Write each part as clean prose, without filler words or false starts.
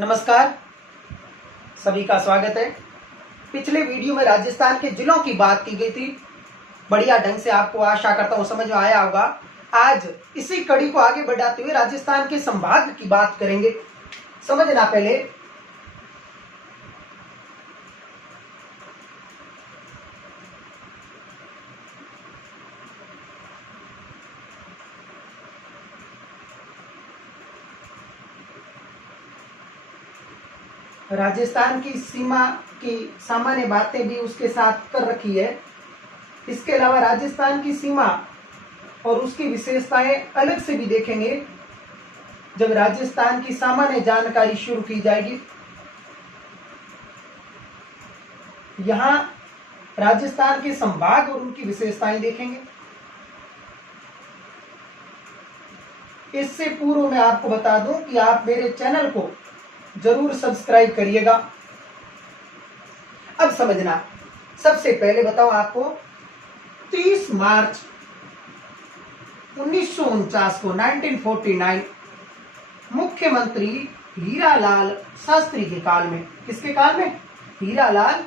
नमस्कार, सभी का स्वागत है। पिछले वीडियो में राजस्थान के जिलों की बात की गई थी। बढ़िया ढंग से आपको आशा करता हूँ समझ में आया होगा। आज इसी कड़ी को आगे बढ़ाते हुए राजस्थान के संभाग की बात करेंगे। समझना पहले राजस्थान की सीमा की सामान्य बातें भी उसके साथ कर रखी है। इसके अलावा राजस्थान की सीमा और उसकी विशेषताएं अलग से भी देखेंगे जब राजस्थान की सामान्य जानकारी शुरू की जाएगी। यहाँ राजस्थान के संभाग और उनकी विशेषताएं देखेंगे। इससे पूर्व मैं आपको बता दूं कि आप मेरे चैनल को जरूर सब्सक्राइब करिएगा। अब समझना, सबसे पहले बताओ आपको 30 मार्च 1949 को 1949 मुख्यमंत्री हीरालाल शास्त्री के काल में, किसके काल में? हीरालाल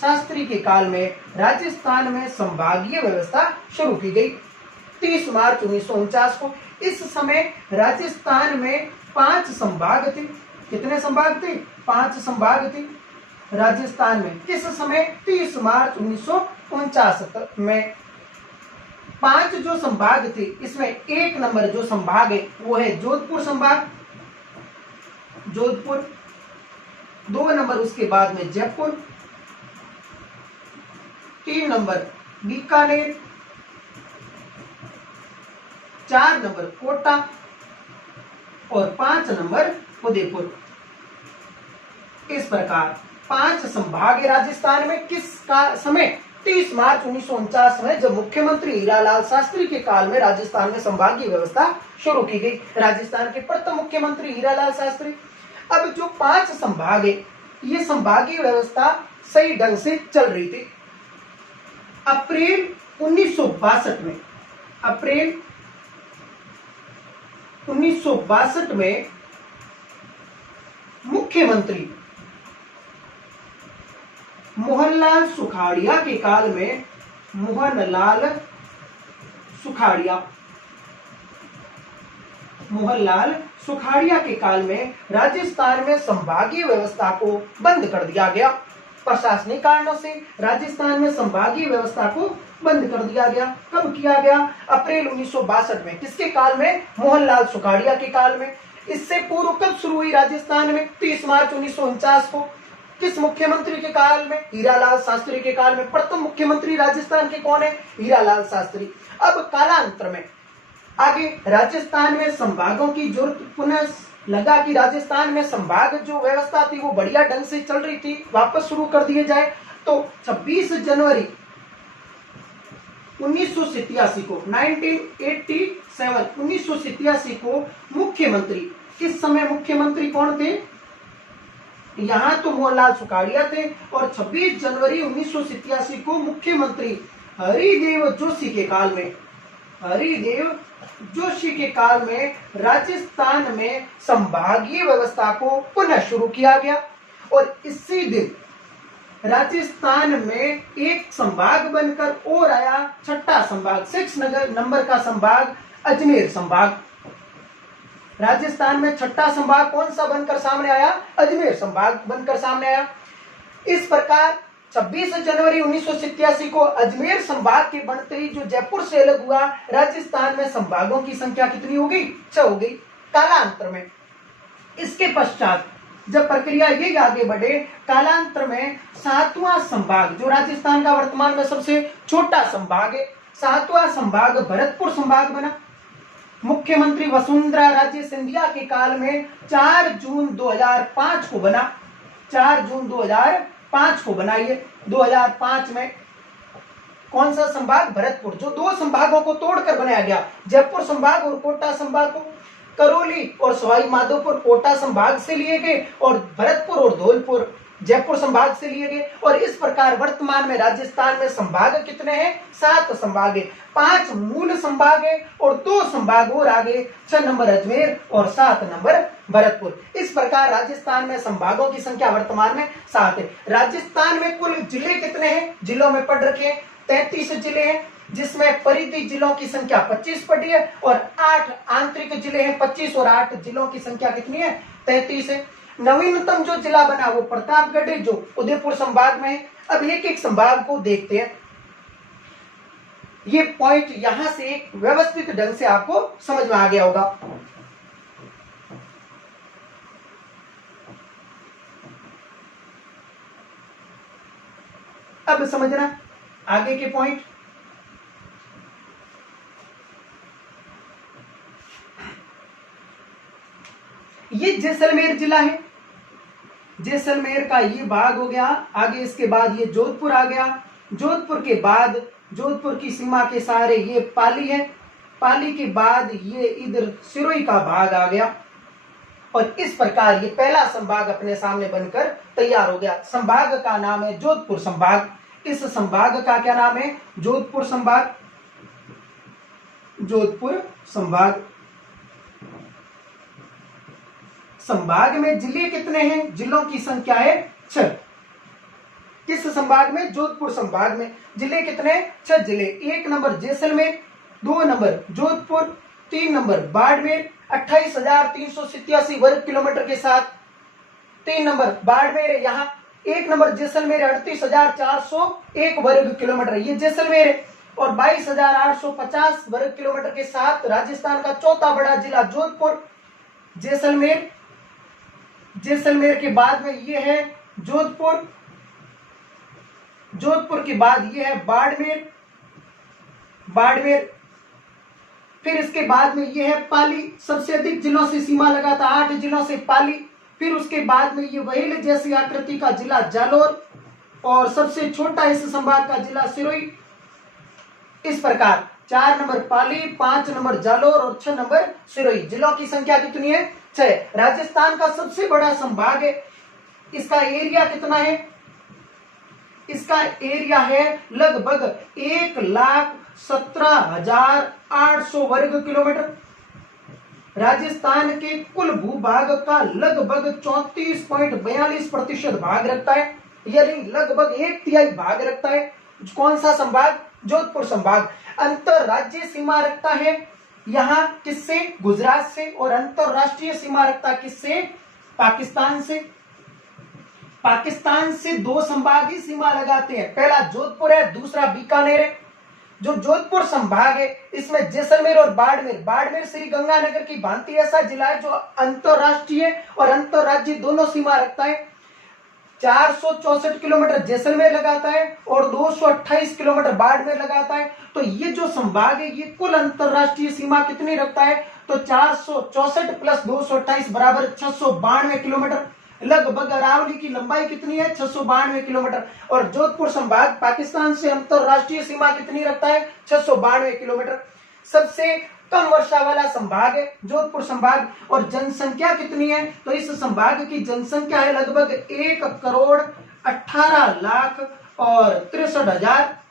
शास्त्री के काल में राजस्थान में संभागीय व्यवस्था शुरू की गई 30 मार्च 1949 को। इस समय राजस्थान में 5 संभाग थे। कितने संभाग थे? 5 संभाग थे राजस्थान में। किस समय? 30 मार्च 1949 में 5 जो संभाग थे, इसमें 1 नंबर जो संभाग है वो है जोधपुर संभाग, जोधपुर। 2 नंबर उसके बाद में जयपुर, 3 नंबर बीकानेर, 4 नंबर कोटा और 5 नंबर उदयपुर। इस प्रकार 5 संभाग है राजस्थान में। किसका समय? 30 मार्च 1949 में, जब मुख्यमंत्री हीरालाल शास्त्री के काल में राजस्थान में संभागीय व्यवस्था शुरू की गई। राजस्थान के प्रथम मुख्यमंत्री हीरालाल शास्त्री। अब जो 5 संभाग है, ये संभागीय व्यवस्था सही ढंग से चल रही थी। अप्रैल 1962 में, अप्रैल 1962 में मुख्यमंत्री मोहनलाल सुखाड़िया के काल में, मोहनलाल सुखाड़िया के काल में राजस्थान में संभागीय व्यवस्था को बंद कर दिया गया। प्रशासनिक कारणों से राजस्थान में संभागीय व्यवस्था को बंद कर दिया गया। कब किया गया? अप्रैल 1962 में। किसके काल में? मोहनलाल सुखाड़िया के काल में। इससे पूर्व कब शुरू हुई राजस्थान में? 30 मार्च 1949 को। किस मुख्यमंत्री के काल में? हीरालाल शास्त्री के काल में। प्रथम मुख्यमंत्री राजस्थान के कौन है? हीरालाल शास्त्री। अब कालांतर में आगे राजस्थान में संभागों की जरूरत पुनः लगा कि राजस्थान में संभाग जो व्यवस्था थी वो बढ़िया ढंग से चल रही थी, वापस शुरू कर दिए जाए। तो 26 जनवरी 1987 को 1987 को मुख्यमंत्री, किस समय मुख्यमंत्री कौन थे? यहाँ तो मोहनलाल सुखाड़िया थे। और 26 जनवरी 1987 को मुख्यमंत्री हरिदेव जोशी के काल में, हरिदेव जोशी के काल में राजस्थान में संभागीय व्यवस्था को पुनः शुरू किया गया। और इसी दिन राजस्थान में एक संभाग बनकर और आया, 6ठा संभाग, 6 नंबर का संभाग, अजमेर संभाग। राजस्थान में 6ठा संभाग कौन सा बनकर सामने आया? अजमेर संभाग बनकर सामने आया। इस प्रकार 26 जनवरी 1987 को अजमेर संभाग के बनते ही जो जयपुर से अलग हुआ, राजस्थान में संभागों की संख्या कितनी हो गई? 6 हो गई कालांतर में। इसके पश्चात जब प्रक्रिया ये आगे बढ़े, कालांतर में 7वां संभाग, जो राजस्थान का वर्तमान में सबसे छोटा संभाग है, 7वां संभाग भरतपुर संभाग बना। मुख्यमंत्री वसुंधरा राजे सिंधिया के काल में 4 जून 2005 को बना। 4 जून 2005 को बनाइए। 2005 में कौन सा संभाग? भरतपुर, जो 2 संभागों को तोड़कर बनाया गया, जयपुर संभाग और कोटा संभाग को। करौली और सवाई माधोपुर कोटा संभाग से लिए गए और भरतपुर और धौलपुर जयपुर संभाग से लिए गए। और इस प्रकार वर्तमान में राजस्थान में संभाग कितने हैं? 7 संभाग है। 5 मूल संभाग है और 2 संभाग और आगे, 6 नंबर अजमेर और 7 नंबर भरतपुर। इस प्रकार राजस्थान में संभागों की संख्या वर्तमान में 7 है। राजस्थान में कुल जिले कितने हैं, जिलों में पढ़ रखे हैं 33 जिले हैं, जिसमें परिधि जिलों की संख्या 25 पड़ी है और 8 आंतरिक जिले हैं 25 और 8 जिलों की संख्या कितनी है 33 है। नवीनतम जो जिला बना वो प्रतापगढ़ है, जो उदयपुर संभाग में है। अब एक एक संभाग को देखते हैं। ये पॉइंट यहां से व्यवस्थित ढंग से आपको समझ में आ गया होगा। अब समझना आगे के पॉइंट। ये जैसलमेर जिला है, जैसलमेर का ये भाग हो गया। आगे इसके बाद ये जोधपुर आ गया, जोधपुर के बाद जोधपुर की सीमा के सहारे ये पाली है, पाली के बाद ये इधर सिरोही का भाग आ गया और इस प्रकार ये पहला संभाग अपने सामने बनकर तैयार हो गया। संभाग का नाम है जोधपुर संभाग। इस संभाग का क्या नाम है, जोधपुर संभाग। जोधपुर संभाग। संभाग में जिले कितने हैं, जिलों की संख्या है 6। किस संभाग में, जोधपुर संभाग में जिले कितने, 6 जिले। 1 number Jaisalmer, 2 number Jodhpur, 3 number Barmer 28,387 वर्ग किलोमीटर के साथ 3 नंबर बाड़मेर है। यहाँ 1 नंबर जैसलमेर 38,401 वर्ग किलोमीटर, ये जैसलमेर है। और 22,850 वर्ग किलोमीटर के साथ राजस्थान का चौथा बड़ा जिला जोधपुर। जैसलमेर, जैसलमेर के बाद में ये है जोधपुर, जोधपुर के बाद ये है बाड़मेर, बाड़मेर। फिर इसके बाद में ये है पाली, सबसे अधिक जिलों से सीमा लगाता 8 जिलों से पाली। फिर उसके बाद में ये व्हेल जैसी आकृति का जिला जालोर और सबसे छोटा इस संभाग का जिला सिरोही। इस प्रकार 4 नंबर पाली, 5 नंबर जालोर और 6 नंबर सिरोही। जिलों की संख्या कितनी है, 6। राजस्थान का सबसे बड़ा संभाग है, इसका एरिया कितना है, इसका एरिया है लगभग 1,17,800 वर्ग किलोमीटर। राजस्थान के कुल भूभाग का लगभग 34.42% भाग रखता है, यानी लगभग 1/3 भाग रखता है। कौन सा संभाग, जोधपुर संभाग। अंतरराज्यीय सीमा रखता है यहाँ किससे, गुजरात से, और अंतरराष्ट्रीय सीमा रखता है किससे, पाकिस्तान से। पाकिस्तान से 2 संभाग ही सीमा लगाते हैं, पहला जोधपुर है, दूसरा बीकानेर है। जो जोधपुर संभाग है इसमें जैसलमेर और बाड़मेर, बाड़मेर श्री गंगानगर की भांति ऐसा जिला है जो अंतरराष्ट्रीय और अंतरराज्यीय दोनों सीमा रखता है। 464 किलोमीटर जैसलमेर लगाता है और 228 किलोमीटर बाड़मेर लगाता है। तो ये जो संभाग है ये कुल अंतरराष्ट्रीय सीमा कितनी रखता है, तो 464 प्लस 228 बराबर 692 किलोमीटर। लगभग अरावली की लंबाई कितनी है, 692 किलोमीटर। और जोधपुर संभाग पाकिस्तान से अंतरराष्ट्रीय सीमा कितनी रखता है, 692 किलोमीटर। सबसे कम वर्षा वाला संभाग है जोधपुर संभाग। और जनसंख्या कितनी है, तो इस संभाग की जनसंख्या है लगभग 1,18,63,000।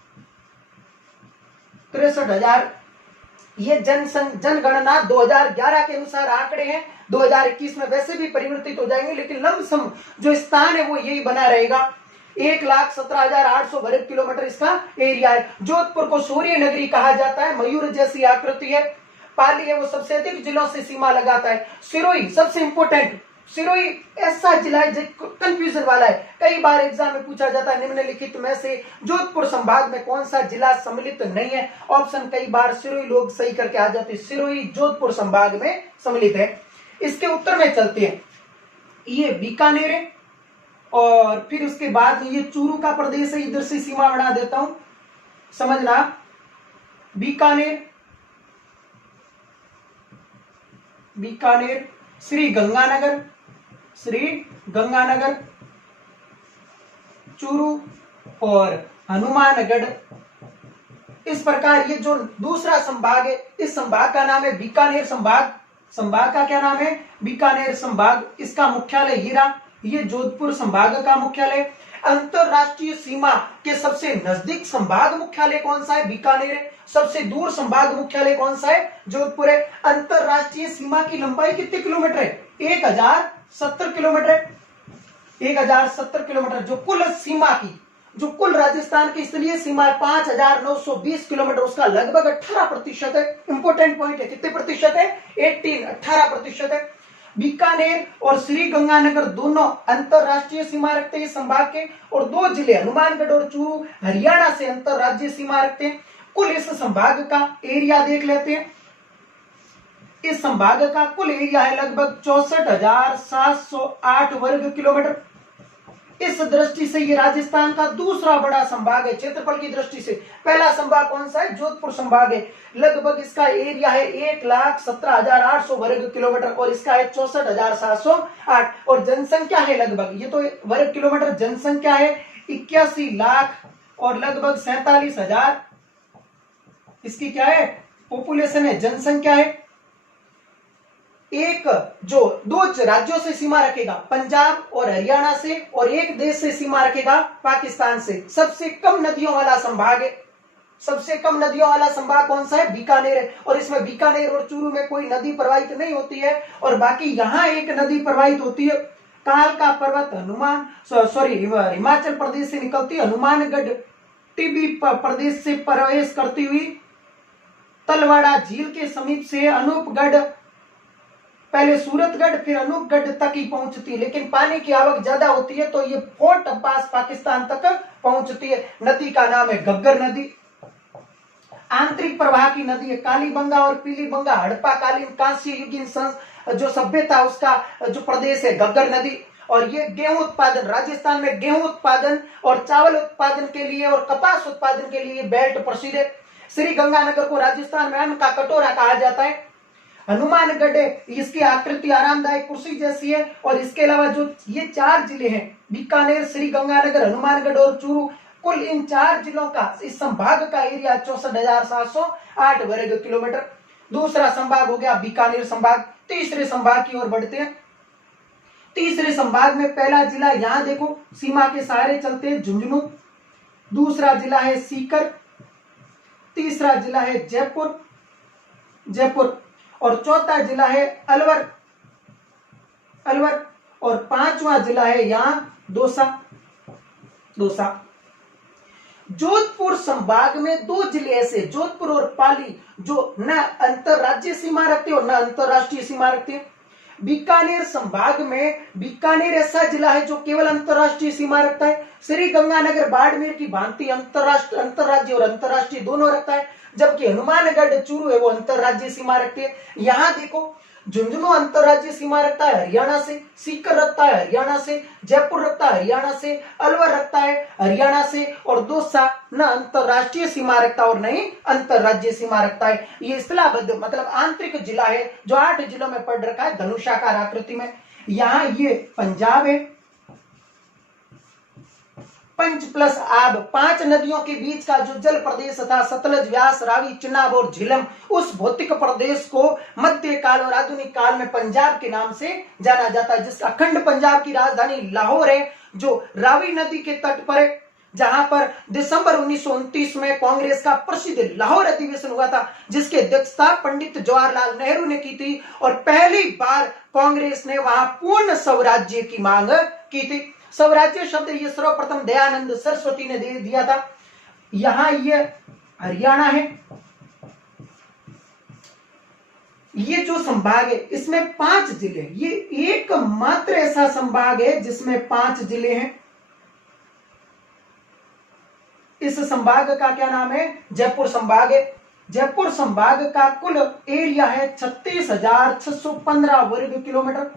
ये जनगणना 2011 के अनुसार आंकड़े हैं, 2021 में वैसे भी परिवर्तित हो जाएंगे, लेकिन लमसम जो स्थान है वो यही बना रहेगा। 1,17,800 वर्ग किलोमीटर इसका एरिया है। जोधपुर को सूर्य नगरी कहा जाता है, मयूर जैसी आकृति है। पाली है वो सबसे अधिक जिलों से सीमा लगाता है। सिरोही सबसे इंपोर्टेंट, सिरोही ऐसा जिला है जो कंफ्यूजन वाला है, कई बार एग्जाम में पूछा जाता है निम्नलिखित में से जोधपुर संभाग में कौन सा जिला सम्मिलित नहीं है। ऑप्शन कई बार सिरोही लोग सही करके आ जाते हैं, सिरोही जोधपुर संभाग में सम्मिलित है। इसके उत्तर में चलते हैं, ये बीकानेर है और फिर उसके बाद ये चूरू का प्रदेश है, इधर से सीमा बना देता हूं, समझना। बीकानेर, बीकानेर, श्री गंगानगर, श्री गंगानगर, चूरू और हनुमानगढ़। इस प्रकार ये जो दूसरा संभाग है इस संभाग का नाम है बीकानेर संभाग। संभाग का क्या नाम है, बीकानेर संभाग। इसका मुख्यालय हीरा, ये जोधपुर संभाग का मुख्यालय। अंतरराष्ट्रीय सीमा के सबसे नजदीक संभाग मुख्यालय कौन सा है, बीकानेर है। सबसे दूर संभाग मुख्यालय कौन सा है, जोधपुर है। अंतरराष्ट्रीय सीमा की लंबाई कितने किलोमीटर है, 1070 किलोमीटर, 1070 किलोमीटर। जो कुल सीमा की, जो कुल राजस्थान की स्थलीय सीमा है 5920 किलोमीटर, उसका लगभग 18% है। इंपोर्टेंट पॉइंट है, कितने प्रतिशत है? 18% है। बीकानेर और श्री गंगानगर दोनों अंतरराष्ट्रीय सीमा रखते हैं संभाग के, और 2 जिले हनुमानगढ़ और चूरू हरियाणा से अंतरराज्यीय सीमा रखते हैं। कुल इस संभाग का एरिया देख लेते हैं। इस संभाग का कुल एरिया है लगभग 64,708 वर्ग किलोमीटर। इस दृष्टि से ये राजस्थान का दूसरा बड़ा संभाग है क्षेत्रफल की दृष्टि से। पहला संभाग कौन सा है? जोधपुर संभाग है। लगभग इसका एरिया है 1,17,800 वर्ग किलोमीटर, और इसका है 64,708, और जनसंख्या है लगभग, ये तो वर्ग किलोमीटर, जनसंख्या है 81 लाख और लगभग 47,000 इसकी क्या है? पॉपुलेशन है, जनसंख्या है। एक जो 2 राज्यों से सीमा रखेगा, पंजाब और हरियाणा से, और एक देश से सीमा रखेगा, पाकिस्तान से। सबसे कम नदियों वाला संभाग है। सबसे कम नदियों वाला संभाग कौन सा है? बीकानेर है। और इसमें बीकानेर और चूरू में कोई नदी प्रवाहित नहीं होती है, और बाकी यहां एक नदी प्रवाहित होती है, कालका पर्वत हिमाचल प्रदेश से निकलती है, हनुमानगढ़ टिब्बी प्रदेश से प्रवेश करती हुई तलवाड़ा झील के समीप से अनूपगढ़, पहले सूरतगढ़ फिर अनूपगढ़ तक ही पहुंचती है, लेकिन पानी की आवक ज्यादा होती है तो ये फोर्ट अब्बास पाकिस्तान तक पहुंचती है। नदी का नाम है घग्गर नदी। आंतरिक प्रवाह की नदी है। कालीबंगा और पीलीबंगा हड़प्पा कालीन कांस्य युगीन जो सभ्यता उसका जो प्रदेश है घग्गर नदी। और ये गेहूं उत्पादन, राजस्थान में गेहूं उत्पादन और चावल उत्पादन के लिए और कपास उत्पादन के लिए बेल्ट प्रसिद्ध है। श्री गंगानगर को राजस्थान में अन्न का कटोरा कहा जाता है। हनुमानगढ़ इसकी आकृति आरामदायक कुर्सी जैसी है, और इसके अलावा जो ये 4 जिले हैं, बीकानेर, श्री गंगानगर, हनुमानगढ़ और चूरू, कुल इन 4 जिलों का, इस संभाग का एरिया 64,708 वर्ग किलोमीटर। दूसरा संभाग हो गया बीकानेर संभाग। तीसरे संभाग की ओर बढ़ते हैं। तीसरे संभाग में पहला जिला, यहां देखो सीमा के सहारे चलते हैं, झुंझुनू। दूसरा जिला है सीकर। तीसरा जिला है जयपुर, और चौथा जिला है अलवर, और 5वां जिला है यहां दौसा। जोधपुर संभाग में 2 जिले ऐसे, जोधपुर और पाली, जो न अंतरराज्यीय सीमा रखते और न अंतरराष्ट्रीय सीमा रखते हैं। बीकानेर संभाग में बीकानेर ऐसा जिला है जो केवल अंतरराष्ट्रीय सीमा रखता है। श्री गंगानगर बाड़मेर की भांति अंतरराज्य और अंतरराष्ट्रीय दोनों रखता है, जबकि हनुमानगढ़ चूरू है वो अंतरराज्यीय सीमा रखते हैं। यहां देखो झुंझुनू अंतरराज्यीय सीमा रखता है हरियाणा से, सीकर रखता है हरियाणा से, जयपुर रखता है हरियाणा से, अलवर रखता है हरियाणा से, और दौसा न अंतरराष्ट्रीय सीमा रखता और नहीं अंतरराज्यीय सीमा रखता है। ये स्थलाबद्ध मतलब आंतरिक जिला है जो 8 जिलों में पड़ रखा है धनुषाकार आकृति में। यहाँ ये पंजाब है। पंच प्लस आब, 5 नदियों के बीच का जो जल प्रदेश था, सतलज, व्यास, रावी, चिनाब और झेलम, उस भौतिक प्रदेश को मध्यकाल और आधुनिक काल में पंजाब के नाम से जाना जाता है, जिसका अखंड पंजाब की राजधानी लाहौर है, जो रावी नदी के तट पर है, जहां पर दिसंबर 1929 में कांग्रेस का प्रसिद्ध लाहौर अधिवेशन हुआ था, जिसकी अध्यक्षता पंडित जवाहरलाल नेहरू ने की थी, और पहली बार कांग्रेस ने वहां पूर्ण स्वराज्य की मांग की थी। स्वराज्य शब्द ये सर्वप्रथम दयानंद सरस्वती ने दे दिया था। यहां ये हरियाणा है। ये जो संभाग है इसमें 5 जिले, ये एकमात्र ऐसा संभाग है जिसमें 5 जिले हैं। इस संभाग का क्या नाम है? जयपुर संभाग है। जयपुर संभाग का कुल एरिया है 36,615 वर्ग किलोमीटर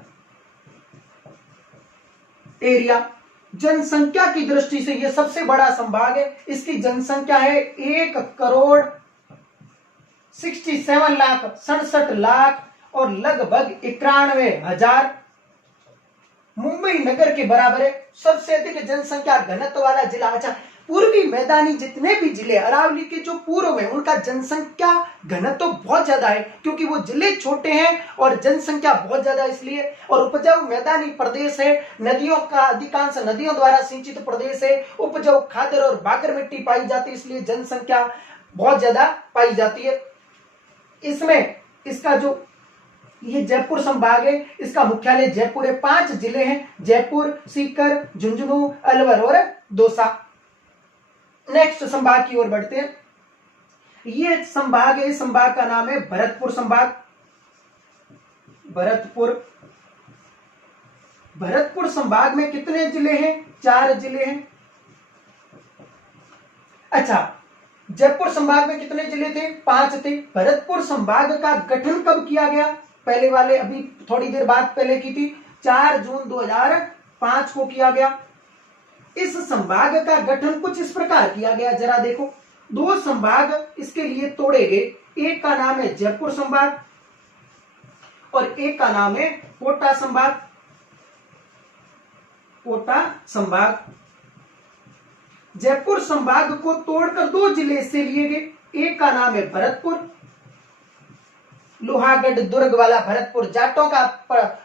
एरिया। जनसंख्या की दृष्टि से यह सबसे बड़ा संभाग है। इसकी जनसंख्या है 1,67,67,67 और लगभग 91,000 मुंबई नगर के बराबर है। सबसे अधिक जनसंख्या घनत्व वाला जिला। अच्छा, पूर्वी मैदानी जितने भी जिले अरावली के जो पूर्व में, उनका जनसंख्या घनत्व बहुत ज्यादा है, क्योंकि वो जिले छोटे हैं और जनसंख्या बहुत ज्यादा इसलिए। और उपजाऊ मैदानी प्रदेश है, नदियों का अधिकांश नदियों द्वारा सिंचित प्रदेश है, उपजाऊ खादर और बागर मिट्टी पाई जाती है, इसलिए जनसंख्या बहुत ज्यादा पाई जाती है। इसमें इसका जो ये जयपुर संभाग है, इसका मुख्यालय जयपुर है। 5 जिले हैं, जयपुर, सीकर, झुंझुनू, अलवर और दौसा। नेक्स्ट संभाग की ओर बढ़ते हैं। ये संभाग है, इस संभाग का नाम है भरतपुर संभाग। भरतपुर संभाग में कितने जिले हैं? 4 जिले हैं। अच्छा, जयपुर संभाग में कितने जिले थे? 5 थे। भरतपुर संभाग का गठन कब किया गया? पहले वाले अभी थोड़ी देर बाद पहले की थी, 4 जून 2005 को किया गया। इस संभाग का गठन कुछ इस प्रकार किया गया, जरा देखो। 2 संभाग इसके लिए तोड़े गए, एक का नाम है जयपुर संभाग और एक का नाम है कोटा संभाग। कोटा संभाग। जयपुर संभाग को तोड़कर 2 जिले से लिए गए, एक का नाम है भरतपुर, लोहागढ़ दुर्ग वाला भरतपुर। जाटों का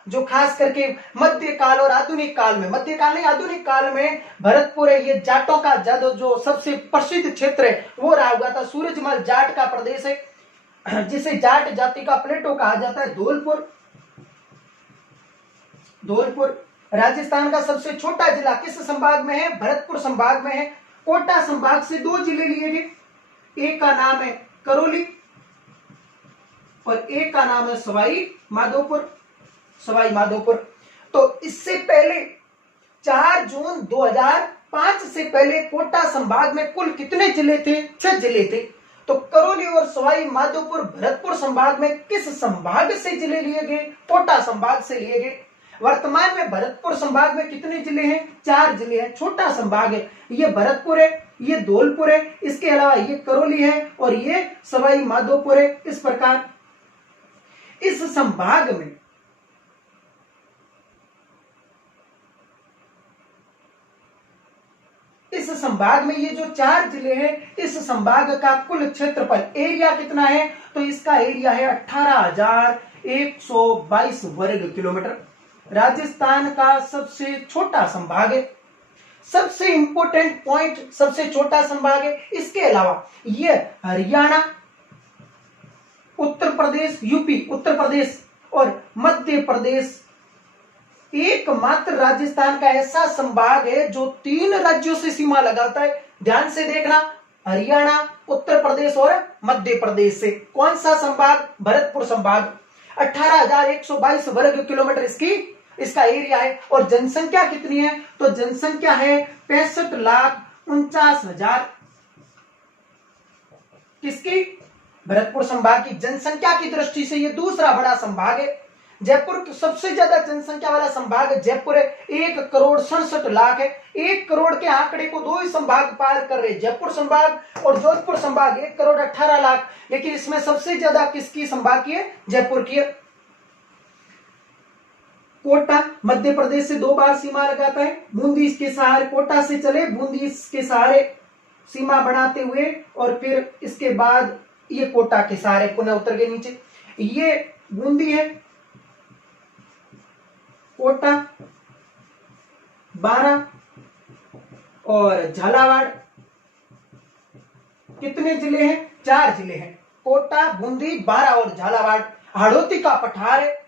जो खास करके मध्यकाल और आधुनिक काल में, मध्यकाल नहीं आधुनिक काल में भरतपुर है, ये जाटों का जो सबसे प्रसिद्ध क्षेत्र है वो रहा हुआ था। सूरजमल जाट का प्रदेश है, जिसे जाट जाति का प्लेटो कहा जाता है। धौलपुर राजस्थान का सबसे छोटा जिला किस संभाग में है? भरतपुर संभाग में है। कोटा संभाग से 2 जिले लिए गए, एक का नाम है करौली और एक का नाम है सवाई माधोपुर। तो इससे पहले 4 जून 2005 से पहले कोटा संभाग में कुल कितने जिले थे? 6 जिले थे। तो करौली और सवाई माधोपुर भरतपुर संभाग में किस संभाग से जिले लिए गए? कोटा संभाग से लिए गए। वर्तमान में भरतपुर संभाग में कितने जिले हैं? 4 जिले हैं। छोटा संभाग है, ये भरतपुर है, ये धौलपुर है, इसके अलावा ये करौली है और ये सवाई माधोपुर है। इस प्रकार इस संभाग में ये जो 4 जिले हैं, इस संभाग का कुल क्षेत्रफल एरिया कितना है? तो इसका एरिया है 18,122 वर्ग किलोमीटर। राजस्थान का सबसे छोटा संभाग है, सबसे इंपॉर्टेंट पॉइंट, सबसे छोटा संभाग है। इसके अलावा ये हरियाणा, उत्तर प्रदेश, यूपी, उत्तर प्रदेश और मध्य प्रदेश एकमात्र राजस्थान का ऐसा संभाग है जो 3 राज्यों से सीमा लगाता है। ध्यान से देखना, हरियाणा, उत्तर प्रदेश और मध्य प्रदेश से। कौन सा संभाग? भरतपुर संभाग। 18,122 वर्ग किलोमीटर इसका एरिया है। और जनसंख्या कितनी है? तो जनसंख्या है 65,49,000। किसकी? भरतपुर संभाग की। जनसंख्या की दृष्टि से ये दूसरा बड़ा संभाग है। जयपुर सबसे ज्यादा जनसंख्या वाला संभाग जयपुर है, 1,67,00,000 है। 1 करोड़ के आंकड़े को 2 ही संभाग पार कर रहे, जयपुर संभाग और जोधपुर संभाग। 1,18,00,000, लेकिन इसमें सबसे ज्यादा किसकी संभाग की है? जयपुर की है। कोटा मध्य प्रदेश से 2 बार सीमा लगाता है। बूंदी इसके सहारे, कोटा से चले बूंदी इसके सहारे सीमा बनाते हुए और फिर इसके बाद ये कोटा के सहारे पुनः उतर के नीचे। ये बूंदी है, कोटा, बारां और झालावाड़। कितने जिले हैं? 4 जिले हैं, कोटा, बूंदी, बारां और झालावाड़। हाड़ौती का पठार है,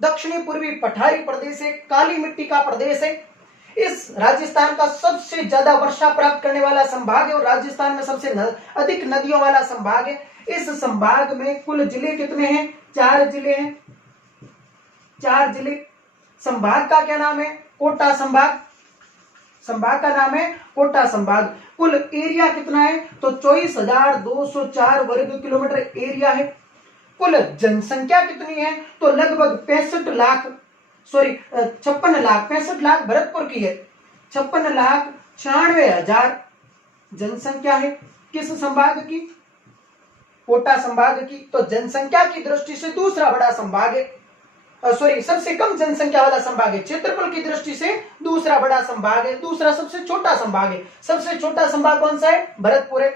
दक्षिणी पूर्वी पठारी प्रदेश है, काली मिट्टी का प्रदेश है। इस राजस्थान का सबसे ज्यादा वर्षा प्राप्त करने वाला संभाग है और राजस्थान में सबसे अधिक नदियों वाला संभाग है। इस संभाग में कुल जिले कितने हैं? 4 जिले हैं। 4 जिले। संभाग का क्या नाम है? कोटा संभाग। संभाग का नाम है कोटा संभाग। कुल एरिया कितना है? तो 24,204 वर्ग किलोमीटर एरिया है। कुल जनसंख्या कितनी है? तो लगभग 56 लाख भरतपुर की है। 56,96,000 जनसंख्या है। किस संभाग की? कोटा संभाग की। तो जनसंख्या की दृष्टि से दूसरा बड़ा संभाग है, सबसे कम जनसंख्या वाला संभाग है। क्षेत्रफल की दृष्टि से दूसरा बड़ा संभाग है, दूसरा सबसे छोटा संभाग है। सबसे छोटा संभाग कौन सा है? भरतपुर है।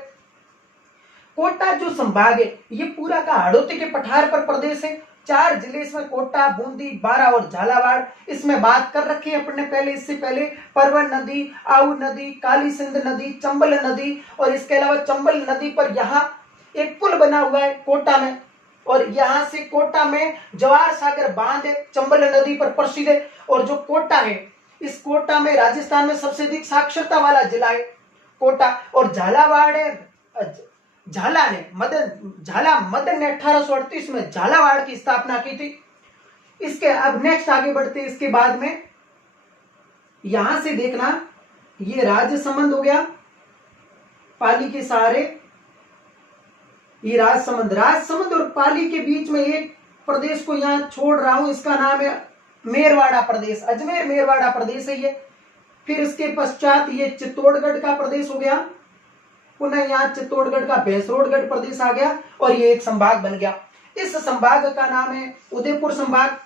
कोटा जो संभाग है ये पूरा का हाड़ौती के पठार पर प्रदेश है। 4 जिले इसमें, कोटा, बूंदी, बारां और झालावाड़। इसमें बात कर रखी है अपने पहले, इससे पहले परवन नदी, आऊ नदी, काली सिंध नदी, चंबल नदी और इसके अलावा चंबल नदी पर यहाँ एक पुल बना हुआ है कोटा में। और यहाँ से कोटा में जवाहर सागर बांध है, चंबल नदी पर प्रसिद्ध है। और जो कोटा है, इस कोटा में राजस्थान में सबसे अधिक साक्षरता वाला जिला है कोटा। और झालावाड़ है, झाला मदन ने 1838 में झालावाड़ की स्थापना की थी। इसके अब नेक्स्ट आगे बढ़ते हैं। इसके बाद में यहां से देखना, ये राजसमंद हो गया पाली के सहारे, ये राजसमंद और पाली के बीच में एक प्रदेश को यहां छोड़ रहा हूं, इसका नाम है मेरवाड़ा प्रदेश, अजमेर मेरवाड़ा प्रदेश है ये। फिर इसके पश्चात ये चित्तौड़गढ़ का प्रदेश हो गया, पुनः यहाँ चित्तौड़गढ़ का भैंसरोडगढ़ प्रदेश आ गया और ये एक संभाग बन गया। इस संभाग का नाम है उदयपुर संभाग।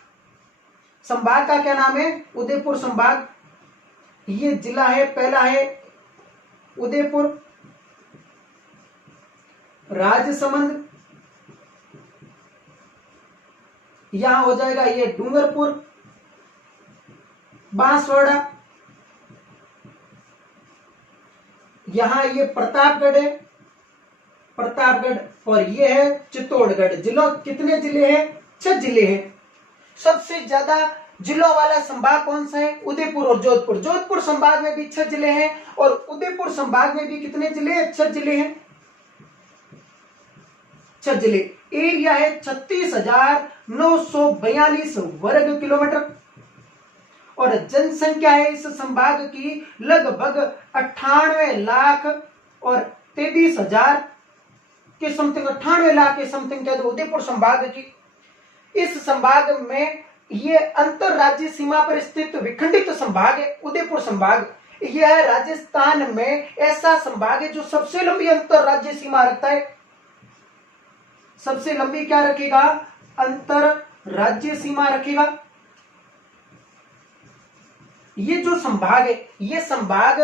संभाग का क्या नाम है? उदयपुर संभाग। ये जिला है, पहला है उदयपुर, राजसमंद, यहां हो जाएगा ये डूंगरपुर, बांसवाड़ा, यहां ये प्रतापगढ़ है, प्रतापगढ़, और ये है चित्तौड़गढ़। जिलों कितने जिले हैं? 6 जिले हैं। सबसे ज्यादा जिलों वाला संभाग कौन सा है? उदयपुर और जोधपुर। जोधपुर संभाग में भी 6 जिले हैं और उदयपुर संभाग में भी कितने जिले हैं? 6 जिले हैं। 6 जिले। एरिया है 36,942 वर्ग किलोमीटर और जनसंख्या है इस संभाग की लगभग 98 लाख और 23,000 के समथिंग, 98 लाख के समथिंग कह दो उदयपुर संभाग की। इस संभाग में ये अंतरराज्यीय सीमा पर स्थित विखंडित संभाग है उदयपुर संभाग। यह राजस्थान में ऐसा संभाग है जो सबसे लंबी अंतरराज्यीय सीमा रखता है। सबसे लंबी क्या रखेगा? अंतरराज्यीय सीमा रखेगा। ये जो संभाग है, ये संभाग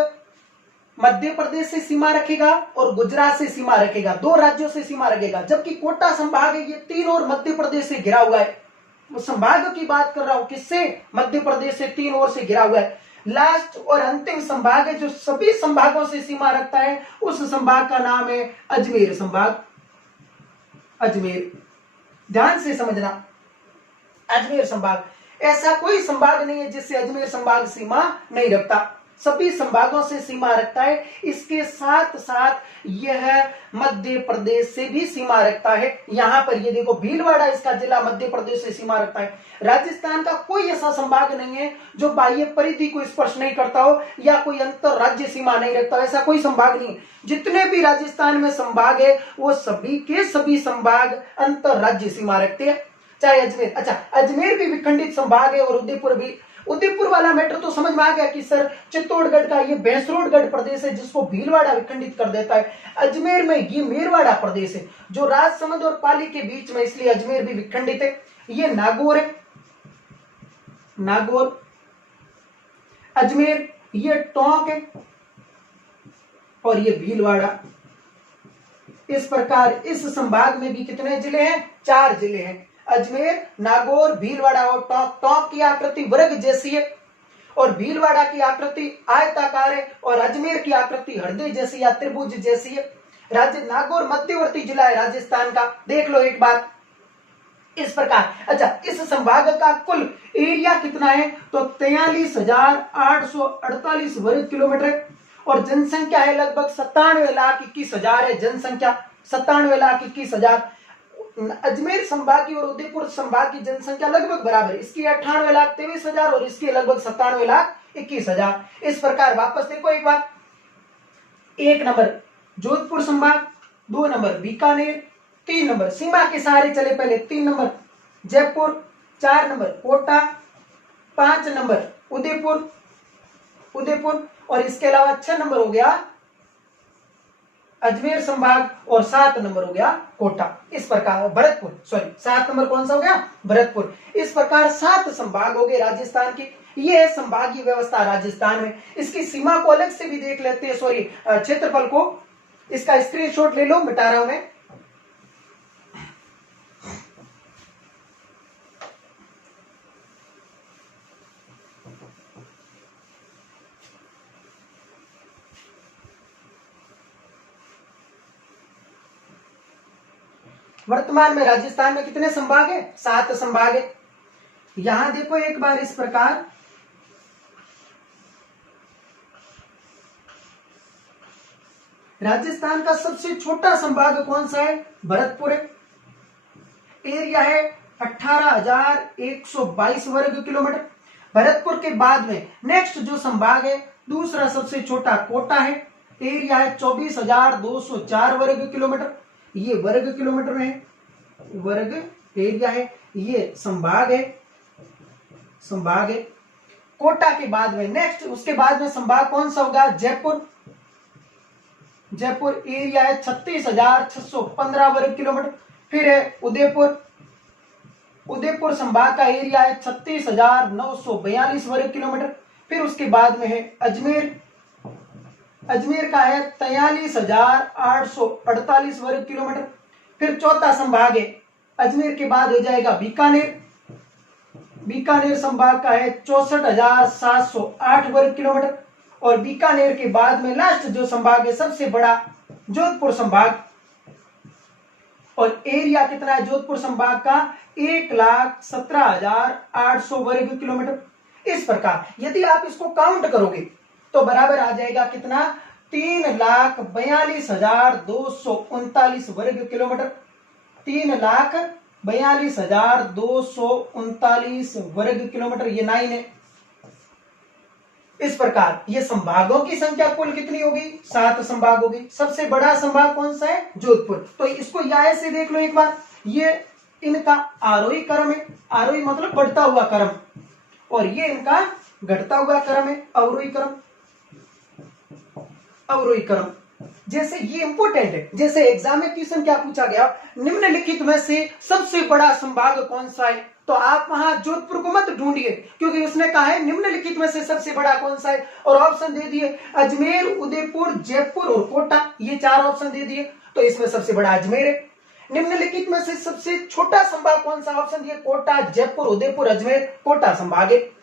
मध्य प्रदेश से सीमा रखेगा और गुजरात से सीमा रखेगा, 2 राज्यों से सीमा रखेगा। जबकि कोटा संभाग है, ये 3 और मध्य प्रदेश से घिरा हुआ है। उस संभाग की बात कर रहा हूं, किससे? मध्य प्रदेश से 3 ओर से घिरा हुआ है। लास्ट और अंतिम संभाग है जो सभी संभागों से सीमा रखता है, उस संभाग का नाम है अजमेर संभाग। अजमेर, ध्यान से समझना, अजमेर संभाग। ऐसा कोई संभाग नहीं है जिससे अजमेर संभाग सीमा नहीं रखता, सभी संभागों से सीमा रखता है। इसके साथ साथ यह मध्य प्रदेश से भी सीमा रखता है। यहां पर ये देखो भीलवाड़ा इसका जिला मध्य प्रदेश से सीमा रखता है। राजस्थान का कोई ऐसा संभाग नहीं है जो बाह्य परिधि को स्पर्श नहीं करता हो या कोई अंतर राज्य सीमा नहीं रखता हो, ऐसा कोई संभाग नहीं है। जितने भी राजस्थान में संभाग है वो सभी के सभी संभाग अंतर राज्य सीमा रखते हैं, चाहे अजमेर। अच्छा, अजमेर भी विखंडित संभाग है और उदयपुर भी। उदयपुर वाला मैटर तो समझ में आ गया कि सर चित्तौड़गढ़ का ये भैंसरोडगढ़ प्रदेश है जिसको भीलवाड़ा विखंडित कर देता है। अजमेर में ये मेरवाड़ा प्रदेश है जो राजसमंद और पाली के बीच में, इसलिए अजमेर भी विखंडित है। ये नागौर है, नागौर, अजमेर, ये टोंक है और ये भीलवाड़ा। इस प्रकार इस संभाग में भी कितने जिले हैं? 4 जिले हैं, अजमेर, नागौर, भीलवाड़ा और टोंक। टोंक की आकृति वर्ग जैसी है और भीलवाड़ा की आकृति आयताकार है और अजमेर की आकृति हृदय जैसी या त्रिभुज जैसी है। नागौर मध्यवर्ती जिला है राजस्थान का, देख लो एक बार इस प्रकार। अच्छा, इस संभाग का कुल एरिया कितना है? तो 43,848 वर्ग किलोमीटर है और जनसंख्या है लगभग 97,21,000 है जनसंख्या, 97,21,000। अजमेर संभाग की और उदयपुर संभाग की जनसंख्या लगभग बराबर है, इसकी 98,23,000 और इसकी लगभग 97,21,000। इस प्रकार वापस देखो एक बार, 1 नंबर जोधपुर संभाग, 2 नंबर बीकानेर, 3 नंबर सीमा के सहारे चले पहले, 3 number Jaipur, 4 number Kota, 5 number Udaipur और इसके अलावा 6 नंबर हो गया अजमेर संभाग और 7 नंबर हो गया कोटा। इस प्रकार भरतपुर, 7 नंबर कौन सा हो गया? भरतपुर। इस प्रकार 7 संभाग हो गए राजस्थान की। ये है संभागीय व्यवस्था राजस्थान में। इसकी सीमा को अलग से भी देख लेते हैं, क्षेत्रफल को। इसका स्क्रीनशॉट ले लो, मिटा रहा हूं मैं। वर्तमान में राजस्थान में कितने संभाग है? 7 संभाग है। यहां देखो एक बार इस प्रकार, राजस्थान का सबसे छोटा संभाग कौन सा है? भरतपुर है। एरिया है 18,122 वर्ग किलोमीटर। भरतपुर के बाद में नेक्स्ट जो संभाग है दूसरा सबसे छोटा कोटा है। एरिया है 24,204 वर्ग किलोमीटर। ये वर्ग किलोमीटर में है, वर्ग एरिया है। ये संभाग है, संभाग है। कोटा के बाद में नेक्स्ट उसके बाद में संभाग कौन सा होगा? जयपुर। जयपुर एरिया है 36,615 वर्ग किलोमीटर। फिर है उदयपुर। उदयपुर संभाग का एरिया है 36,942 वर्ग किलोमीटर। फिर उसके बाद में है अजमेर। अजमेर का है 43,848 वर्ग किलोमीटर। फिर चौथा संभाग है, अजमेर के बाद हो जाएगा बीकानेर। बीकानेर संभाग का है 64,708 वर्ग किलोमीटर। और बीकानेर के बाद में लास्ट जो संभाग है सबसे बड़ा जोधपुर संभाग। और एरिया कितना है जोधपुर संभाग का? 1,17,800 वर्ग किलोमीटर। इस प्रकार यदि आप इसको काउंट करोगे तो बराबर आ जाएगा कितना? 3,42,239 वर्ग किलोमीटर। 3,42,239 वर्ग किलोमीटर, ये 9 है। इस प्रकार ये संभागों की संख्या कुल कितनी होगी? 7 संभाग होगी। सबसे बड़ा संभाग कौन सा है? जोधपुर। तो इसको यहाँ से देख लो एक बार, ये इनका आरोही क्रम है। आरोही मतलब बढ़ता हुआ क्रम, और ये इनका घटता हुआ क्रम है, अवरोही क्रम। अवरोही क्रम जैसे ये इंपोर्टेंट है। जैसे एग्जाम में क्वेश्चन क्या पूछा गया, निम्नलिखित में से सबसे बड़ा संभाग कौन सा है, तो आप वहां जोधपुर को मत ढूंढिए, क्योंकि उसने कहा है निम्नलिखित में से सबसे बड़ा कौन सा है, और ऑप्शन दे दिए अजमेर, उदयपुर, जयपुर और कोटा। ये 4 ऑप्शन दे दिए, तो इसमें सबसे बड़ा अजमेर है। निम्नलिखित में से सबसे छोटा संभाग कौन सा? ऑप्शन दिए कोटा, जयपुर, उदयपुर, अजमेर, कोटा संभाग है।